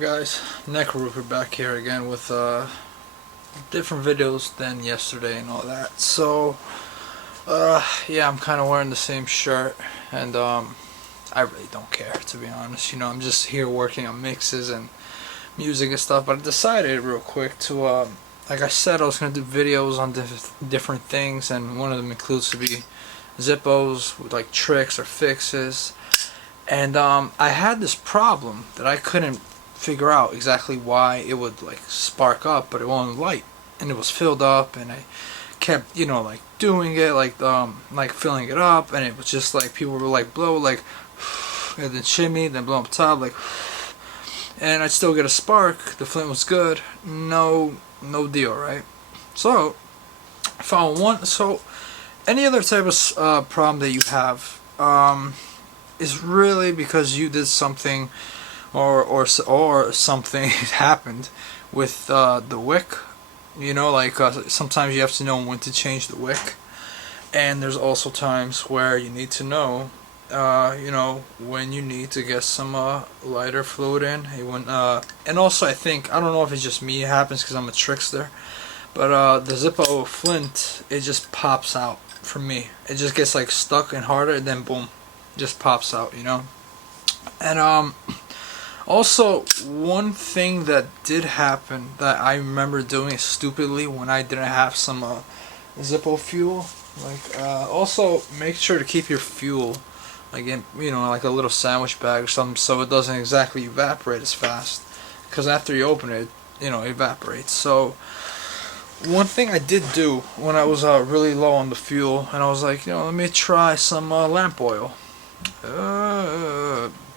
up, guys? Neck Rupert back here again with different videos than yesterday and all that. So yeah, I'm kind of wearing the same shirt, and I really don't care, to be honest. I'm just here working on mixes and music and stuff. But I decided real quick to like I said, I was gonna do videos on different things, and one of them includes to be Zippos with like tricks or fixes. And I had this problem that I couldn't figure out exactly why it would like spark up, but it won't light, and it was filled up, and I kept like doing it, like filling it up, and it was just like people were like blow like and then shimmy, then blow up top like, and I'd still get a spark. The flint was good, no deal, right? So I found one. So any other type of problem that you have is really because you did something or something happened with the wick. Like sometimes you have to know when to change the wick, and there's also times where you need to know when you need to get some lighter fluid in. And also I don't know if it's just me, it happens because I'm a trickster, but the Zippo flint, it just pops out for me. It just gets like stuck and harder, and then boom, just pops out, And also one thing that did happen that I remember doing stupidly when I didn't have some Zippo fuel, like also make sure to keep your fuel like in like a little sandwich bag or something, so it doesn't exactly evaporate as fast, because after you open it, it evaporates. So one thing I did do when I was really low on the fuel, and I was like, let me try some lamp oil.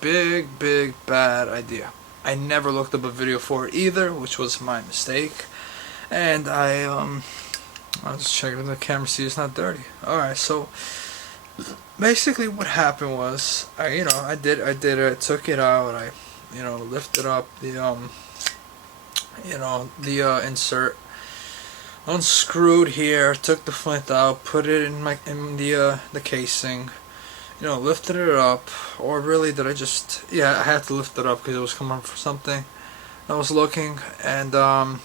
Big bad idea. I never looked up a video for it either, which was my mistake. And I'll just check it in the camera, see it's not dirty. Alright, so basically what happened was I did it, took it out, I lifted up the insert, unscrewed here, took the flint out, put it in the casing, lifted it up. Or really did I just, I had to lift it up because it was coming for something I was looking, and I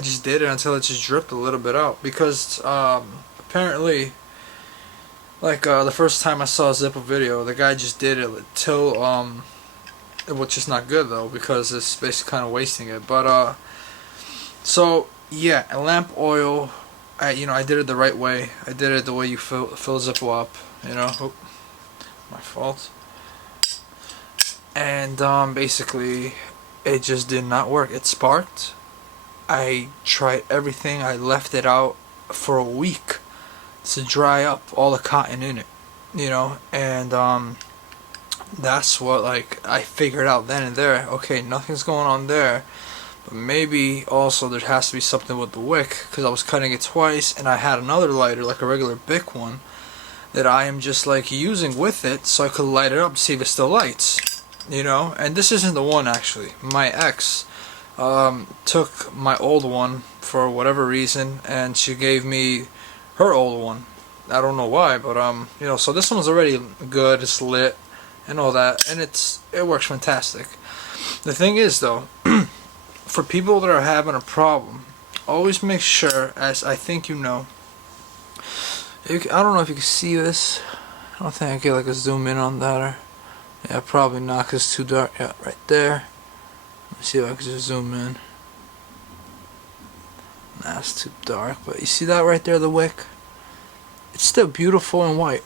just did it until it just dripped a little bit out, because apparently like the first time I saw a Zippo video, the guy just did it till it was just not good though, because it's basically kind of wasting it. But so yeah, a lamp oil, I did it the right way. I did it the way you fill Zippo up, Oh, my fault. And basically it just did not work. It sparked. I tried everything. I left it out for a week to dry up all the cotton in it, and that's what I figured out then and there. Okay, nothing's going on there, but maybe also there has to be something with the wick, because I was cutting it twice, and I had another lighter, like a regular Bic one, that I am just using with it, so I could light it up to see if it still lights, and this isn't the one actually. My ex took my old one for whatever reason, and she gave me her old one. I don't know why, but so this one's already good, it's lit and all that, and it works fantastic. The thing is though, for people that are having a problem, always make sure, as I think I don't know if you can see this. I don't think I get a zoom in on that, or yeah, probably not, because it's too dark. Yeah, right there. Let me see if I can just zoom in. Nah, it's too dark, but you see that right there, the wick? It's still beautiful and white,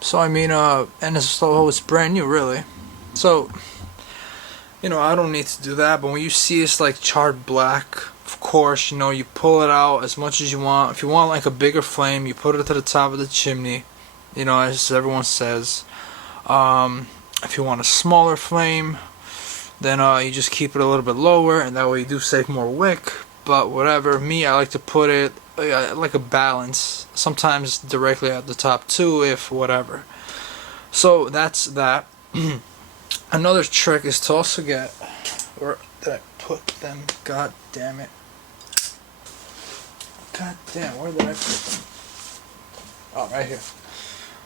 So and it's brand new, really. So I don't need to do that, but when you see it's charred black, of course, you pull it out as much as you want. If you want a bigger flame, you put it to the top of the chimney, as everyone says. If you want a smaller flame, then you just keep it a little bit lower, and that way you do save more wick. But whatever, me, I like to put it like a balance, sometimes directly at the top too, if whatever. So that's that. Another trick is to also get, where did I put them? God damn it. God damn, where did I put them? Oh, right here.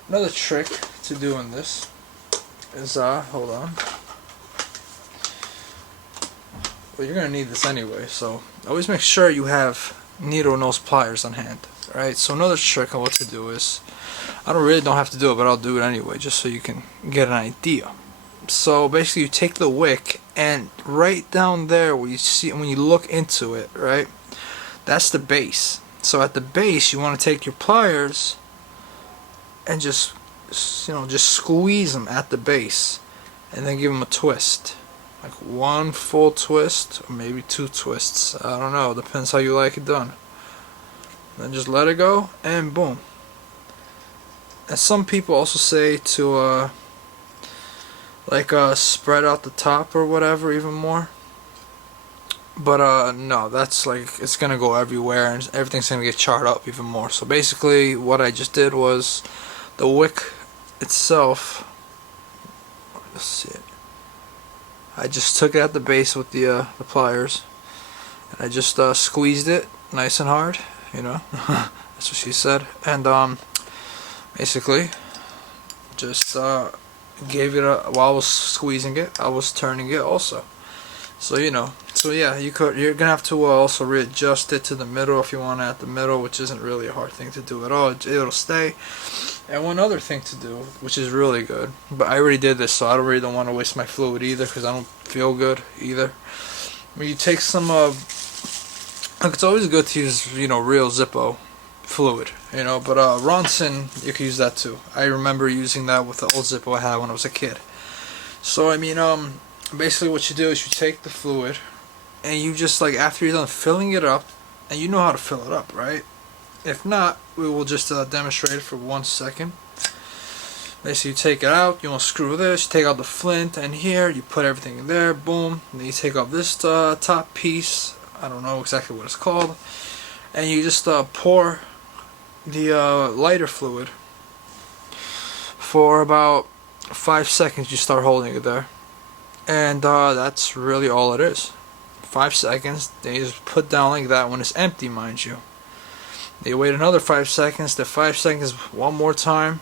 Another trick to doing this is, hold on. well, you're gonna need this anyway, so always make sure you have needle nose pliers on hand. Alright, so another trick on what to do is, I don't have to do it, but I'll do it anyway, just so you can get an idea. So basically, you take the wick, and right down there where you see, when you look into it, right, that's the base. So at the base, you want to take your pliers and just squeeze them at the base, and then give them a twist, like one full twist, or maybe 2 twists. I don't know, depends how you like it done. Then just let it go, and boom. And some people also say to spread out the top or whatever even more. But no, that's like, it's gonna go everywhere and everything's gonna get charred up even more. So basically what I just did was, the wick itself, let's see it, I just took it at the base with the pliers, and I just squeezed it nice and hard, you know. That's what she said. And basically just gave it a, while I was squeezing it, I was turning it also. So you know, so yeah, you're gonna have to also readjust it to the middle if you want it at the middle, which isn't really a hard thing to do at all. It'll stay. And one other thing to do, which is really good, but I already did this, so I don't want to waste my fluid either, because I don't feel good either. When you take some like, it's always good to use, you know, real Zippo fluid, you know, but Ronson, you can use that too. I remember using that with the old Zippo I had when I was a kid. So I mean, basically what you do is you take the fluid, and you just, like, after you're done filling it up, and you know how to fill it up, right? If not, we will just demonstrate it for 1 second. Basically, you take it out, you want to screw this, you take out the flint, and here, you put everything in there, boom. And then you take off this top piece, I don't know exactly what it's called, and you just pour the lighter fluid for about 5 seconds. You start holding it there, and that's really all it is. 5 seconds, then you just put down like that when it's empty, mind you. Then you wait another 5 seconds, then 5 seconds one more time,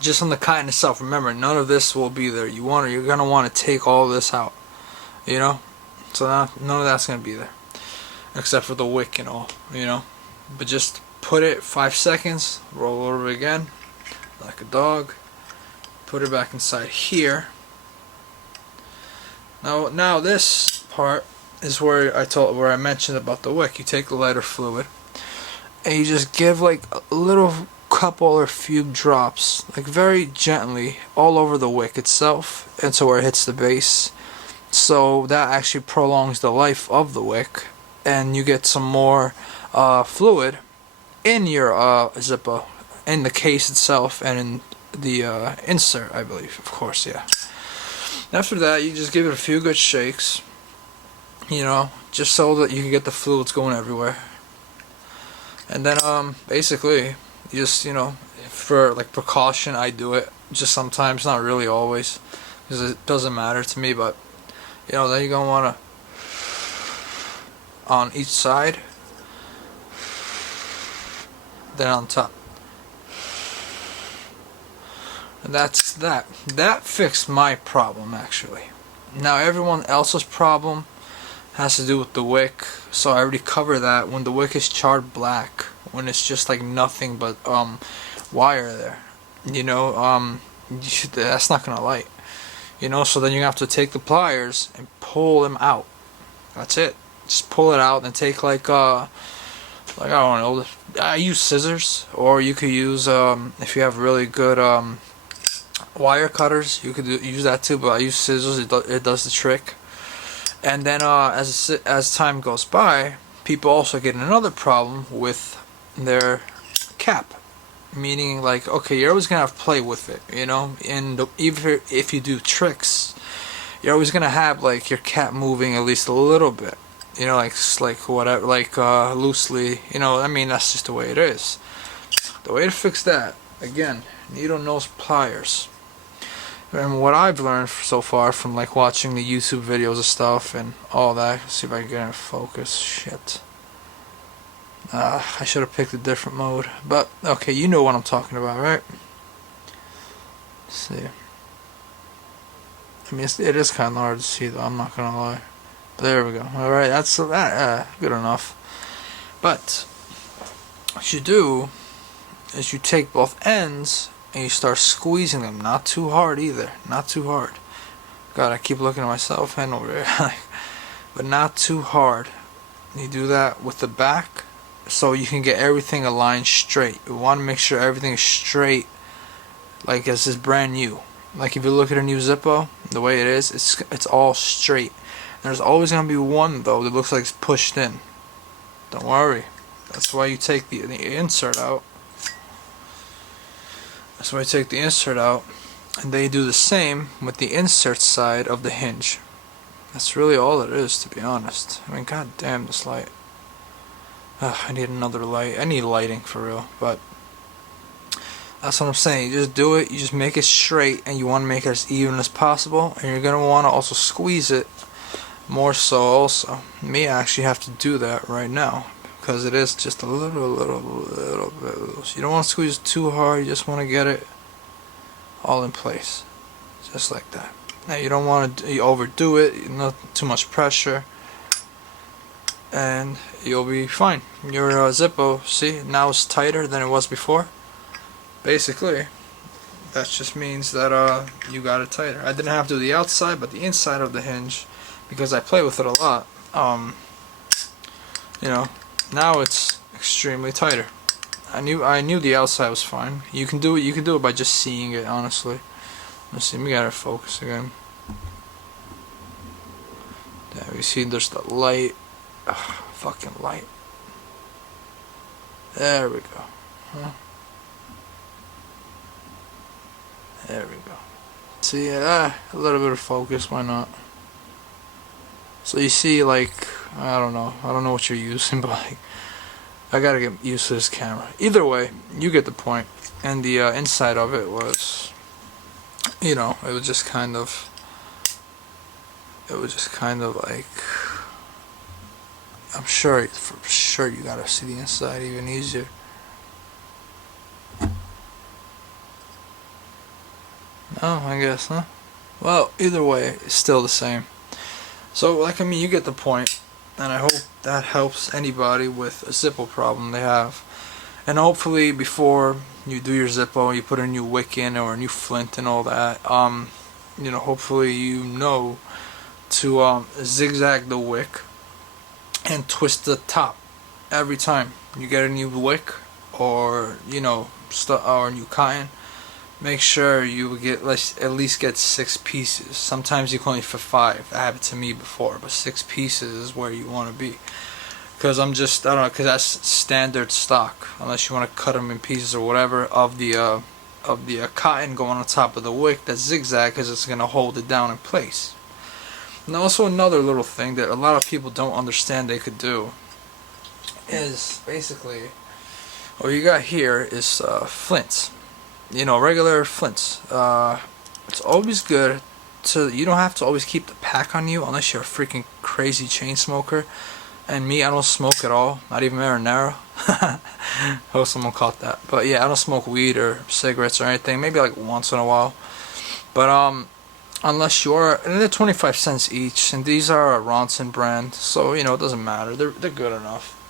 just on the cotton itself. Remember, none of this will be there. You're gonna want to take all this out, you know. So none of that's gonna be there, except for the wick and all, you know. But just put it 5 seconds, roll over again, like a dog. Put it back inside here. Now this part is where I mentioned about the wick. You take the lighter fluid, and you just give like a little couple or few drops, like very gently, all over the wick itself, and so where it hits the base. So that actually prolongs the life of the wick, and you get some more fluid in your Zippo, in the case itself, and in the insert, I believe, of course, yeah. After that, you just give it a few good shakes, you know, just so that you can get the fluids going everywhere. And then basically, you just, you know, for like precaution, I do it just sometimes, not really always, because it doesn't matter to me. But you know, then you're gonna wanna, on each side, then on top. And that's that. That fixed my problem, actually. Now everyone else's problem has to do with the wick, so I already covered that. When the wick is charred black, when it's just like nothing but wire there, you know, that's not gonna light, you know. So then you have to take the pliers and pull them out. That's it. Just pull it out and take like I don't know. I use scissors, or you could use if you have really good wire cutters, you could use that too. But I use scissors. It does the trick. And then as time goes by, people also get another problem with their cap, meaning like, okay, you're always gonna have to play with it, you know. And even if you do tricks, you're always gonna have like your cap moving at least a little bit, you know, like whatever, like loosely, you know. I mean, that's just the way it is. The way to fix that, again, needle nose pliers. And what I've learned so far from like watching the YouTube videos of stuff and all that, let's see if I can get in focus. Shit. I should have picked a different mode. But okay, you know what I'm talking about, right? Let's see. I mean, it is kind of hard to see, though. I'm not gonna lie. There we go. Alright, that's good enough. But what you do is you take both ends and you start squeezing them. Not too hard either. Not too hard. God, I keep looking at myself and over there. But not too hard. You do that with the back so you can get everything aligned straight. You want to make sure everything is straight, like this is brand new. Like if you look at a new Zippo, the way it is, it's all straight. There's always going to be one though that looks like it's pushed in. Don't worry. That's why you take the insert out. That's why you take the insert out, and they do the same with the insert side of the hinge. That's really all it is, to be honest. I mean, god damn this light. I need another light. I need lighting for real, but that's what I'm saying. You just do it, you just make it straight, and you want to make it as even as possible, and you're going to want to also squeeze it more so also. Me, I actually have to do that right now, because it is just a little bit loose. You don't want to squeeze it too hard, you just want to get it all in place. Just like that. Now you don't want to overdo it, not too much pressure, and you'll be fine. Your Zippo, see, now it's tighter than it was before. Basically, that just means that you got it tighter. I didn't have to do the outside, but the inside of the hinge, because I play with it a lot, you know, now it's extremely tighter. I knew the outside was fine. You can do it by just seeing it, honestly. Let's see, we gotta focus again. There, you see there's the light. Ugh, fucking light. There we go. Huh? There we go. See, a little bit of focus, why not? So you see, like, I don't know what you're using, but like, I gotta get used to this camera. Either way, you get the point. And the inside of it was, you know, it was just kind of like, I'm sure, for sure you gotta see the inside even easier. Oh, I guess, huh? Well, either way, it's still the same. So, like, I mean, you get the point, and I hope that helps anybody with a Zippo problem they have. And hopefully, before you do your Zippo, you put a new wick in or a new flint and all that, you know, hopefully you know to zigzag the wick and twist the top every time you get a new wick or, you know, or new cotton. Make sure you get at least get 6 pieces. Sometimes you can only fit 5. That happened to me before, but 6 pieces is where you want to be. Because I don't know, because that's standard stock. Unless you want to cut them in pieces or whatever of the cotton going on top of the wick that's zigzag, because it's gonna hold it down in place. And also another little thing that a lot of people don't understand they could do is basically what you got here is flints. You know, regular flints. It's always good to, you don't have to always keep the pack on you unless you're a freaking crazy chain smoker. And me, I don't smoke at all, not even marinara. I hope someone caught that. But yeah, I don't smoke weed or cigarettes or anything, maybe like once in a while. But unless you are, and they're 25 cents each, and these are a Ronson brand, so you know, it doesn't matter, they're good enough.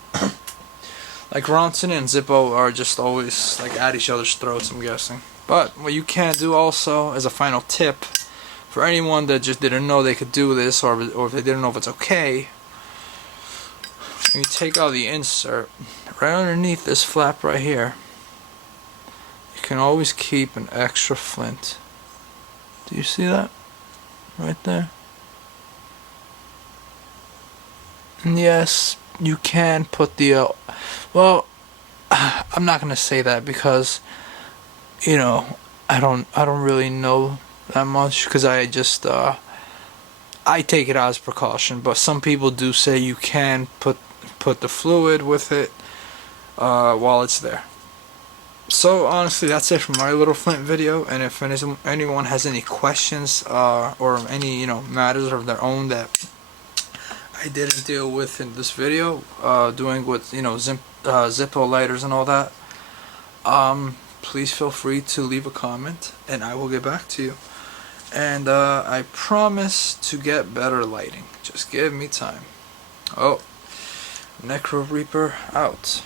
Like Ronson and Zippo are just always like at each other's throats, I'm guessing. But what you can do also, as a final tip, for anyone that just didn't know they could do this, or if they didn't know if it's okay, when you take out the insert, right underneath this flap right here, you can always keep an extra flint. Do you see that? Right there? And yes, you can put the well, I'm not gonna say that because, you know, I don't really know that much, because I just I take it out as precaution. But some people do say you can put the fluid with it while it's there. So honestly, that's it for my little flint video. And if anyone has any questions or any, you know, matters of their own that I didn't deal with in this video, doing with, you know, Zippo lighters and all that, please feel free to leave a comment and I will get back to you. And I promise to get better lighting. Just give me time. Oh, Necro Reaper out.